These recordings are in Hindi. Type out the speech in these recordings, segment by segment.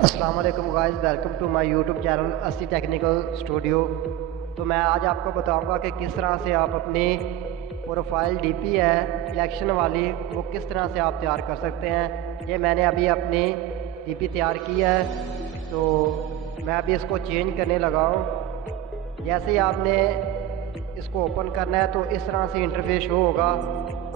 अस्सलाम वालेकुम guys, welcome to my YouTube channel Assi technical studio. तो मैं आज आपको बताऊंगा कि किस तरह से आप अपनी प्रोफाइल डीपी है इलेक्शन वाली, वो किस तरह से आप तैयार कर सकते हैं। ये मैंने अभी अपनी डीपी तैयार की है, तो मैं अभी इसको चेंज करने लगा हूँ। जैसे ही आपने इसको ओपन करना है तो इस तरह से इंटरफेस शो होगा।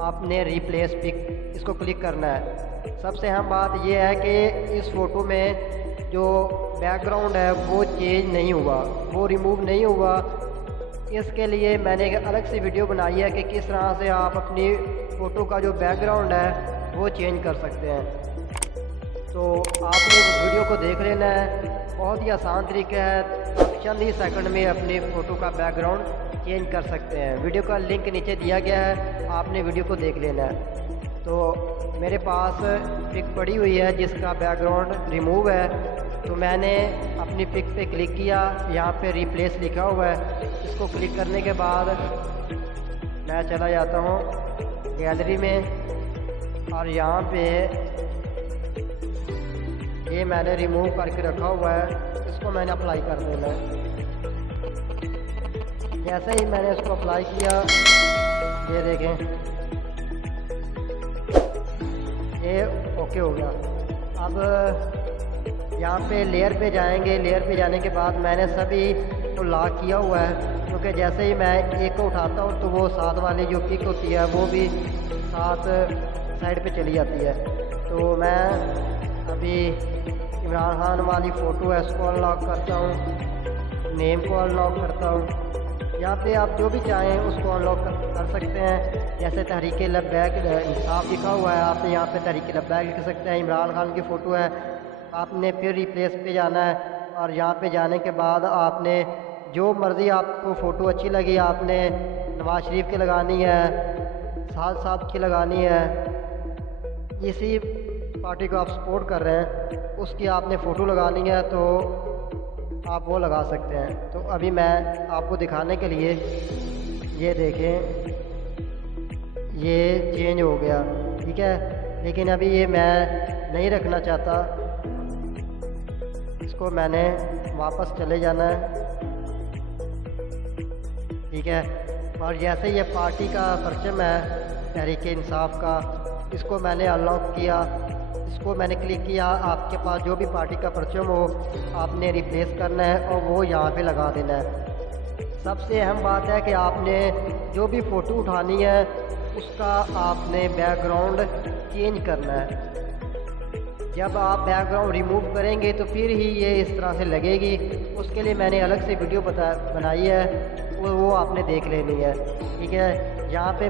आपने रिप्लेस पिक इसको क्लिक करना है। सबसे अहम बात यह है कि इस फ़ोटो में जो बैकग्राउंड है वो चेंज नहीं हुआ, वो रिमूव नहीं हुआ। इसके लिए मैंने एक अलग से वीडियो बनाई है कि किस तरह से आप अपनी फ़ोटो का जो बैकग्राउंड है वो चेंज कर सकते हैं। तो आपने उस वीडियो को देख लेना है, बहुत ही आसान तरीका है। आप चंद ही सेकंड में अपनी फ़ोटो का बैकग्राउंड चेंज कर सकते हैं। वीडियो का लिंक नीचे दिया गया है, आपने वीडियो को देख लेना है। तो मेरे पास पिक पड़ी हुई है जिसका बैकग्राउंड रिमूव है, तो मैंने अपनी पिक पे क्लिक किया। यहाँ पे रिप्लेस लिखा हुआ है, इसको क्लिक करने के बाद मैं चला जाता हूँ गैलरी में, और यहाँ पे ये मैंने रिमूव करके रखा हुआ है, इसको मैंने अप्लाई कर देना है। जैसे ही मैंने इसको अप्लाई किया, ये देखें ये ओके हो गया। अब यहाँ पे लेयर पे जाएंगे। लेयर पे जाने के बाद मैंने सभी को लॉक किया हुआ है, क्योंकि जैसे ही मैं एक को उठाता हूँ तो वो साथ वाली जो पिक होती है वो भी साथ साइड पे चली जाती है। तो मैं अभी इमरान खान वाली फ़ोटो है इसको अनलॉक करता हूँ, नेम को अनलॉक करता हूँ। यहाँ पे आप जो भी चाहें उसको अनलॉक कर सकते हैं। जैसे तहरीक लब्बैक इंसाफ लिखा हुआ है, आप यहाँ पे तहरीक लब्बैक लिख सकते हैं। इमरान खान की फ़ोटो है, आपने फिर रिप्लेस पे जाना है, और यहाँ पे जाने के बाद आपने जो मर्ज़ी आपको फ़ोटो अच्छी लगी आपने नवाज शरीफ की लगानी है, साद साहब की लगानी है, इसी पार्टी को आप सपोर्ट कर रहे हैं उसकी आपने फ़ोटो लगानी है तो आप वो लगा सकते हैं। तो अभी मैं आपको दिखाने के लिए, ये देखें ये चेंज हो गया, ठीक है। लेकिन अभी ये मैं नहीं रखना चाहता, इसको मैंने वापस चले जाना है, ठीक है। और जैसे ये पार्टी का परचम है तहरीक इंसाफ का, इसको मैंने अनलॉक किया, इसको मैंने क्लिक किया। आपके पास जो भी पार्टी का परचम हो आपने रिप्लेस करना है और वो यहाँ पे लगा देना है। सबसे अहम बात है कि आपने जो भी फ़ोटो उठानी है उसका आपने बैकग्राउंड चेंज करना है। जब आप बैकग्राउंड रिमूव करेंगे तो फिर ही ये इस तरह से लगेगी। उसके लिए मैंने अलग से वीडियो बनाई है, वो आपने देख लेनी है, ठीक है। यहाँ पे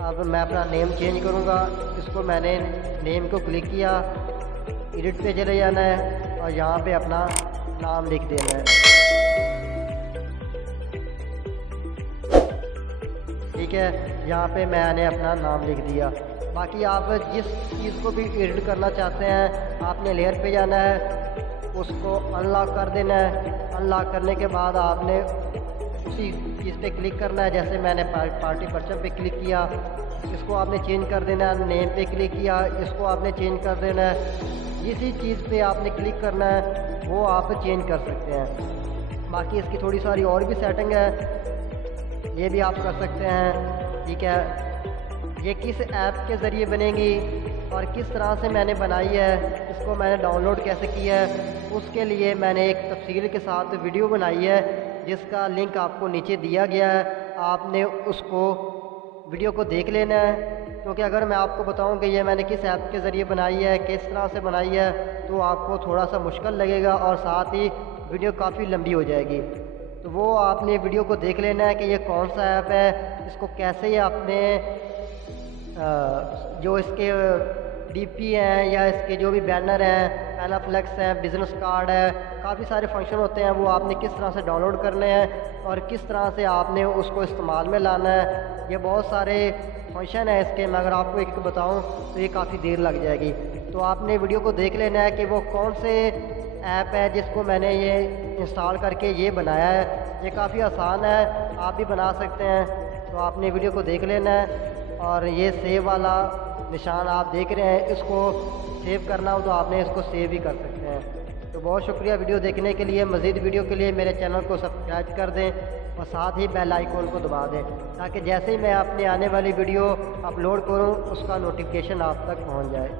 अब मैं अपना नेम चेंज करूँगा। इसको मैंने नेम को क्लिक किया, एडिट पे चले जाना है और यहाँ पे अपना नाम लिख देना है, ठीक है। यहाँ पे मैंने अपना नाम लिख दिया। बाकी आप जिस चीज़ को भी एडिट करना चाहते हैं आपने लेयर पे जाना है, उसको अनलॉक कर देना है। अनलॉक करने के बाद आपने उसी चीज़ पे क्लिक करना है। जैसे मैंने पार्टी परचम पे क्लिक किया, इसको आपने चेंज कर देना है। नेम पे क्लिक किया, इसको आपने चेंज कर देना है। जिस चीज़ पे आपने क्लिक करना है वो आप चेंज कर सकते हैं। बाकी इसकी थोड़ी सारी और भी सेटिंग है, ये भी आप कर सकते हैं, ठीक है। ये किस ऐप के ज़रिए बनेगी और किस तरह से मैंने बनाई है, इसको मैंने डाउनलोड कैसे किया है, उसके लिए मैंने एक तफसील के साथ वीडियो बनाई है जिसका लिंक आपको नीचे दिया गया है। आपने उसको वीडियो को देख लेना है, क्योंकि अगर मैं आपको बताऊं कि ये मैंने किस ऐप के ज़रिए बनाई है, किस तरह से बनाई है, तो आपको थोड़ा सा मुश्किल लगेगा और साथ ही वीडियो काफ़ी लंबी हो जाएगी। तो वो आपने वीडियो को देख लेना है कि ये कौन सा ऐप है, इसको कैसे आपने जो इसके डीपी हैं या इसके जो भी बैनर हैं, पैनाफ्लेक्स हैं, बिज़नेस कार्ड है, काफ़ी सारे फंक्शन होते हैं, वो आपने किस तरह से डाउनलोड करने हैं और किस तरह से आपने उसको इस्तेमाल में लाना है। ये बहुत सारे फंक्शन है इसके, मैं अगर आपको एक बताऊं तो ये काफ़ी देर लग जाएगी। तो आपने वीडियो को देख लेना है कि वो कौन से ऐप है जिसको मैंने ये इंस्टॉल करके ये बनाया है। ये काफ़ी आसान है, आप भी बना सकते हैं। तो आपने वीडियो को देख लेना है और ये सेव वाला निशान आप देख रहे हैं, इसको सेव करना हो तो आपने इसको सेव भी कर सकते हैं। तो बहुत शुक्रिया वीडियो देखने के लिए। मज़ीद वीडियो के लिए मेरे चैनल को सब्सक्राइब कर दें और साथ ही बेल आइकॉन को दबा दें, ताकि जैसे ही मैं अपनी आने वाली वीडियो अपलोड करूं उसका नोटिफिकेशन आप तक पहुंच जाए।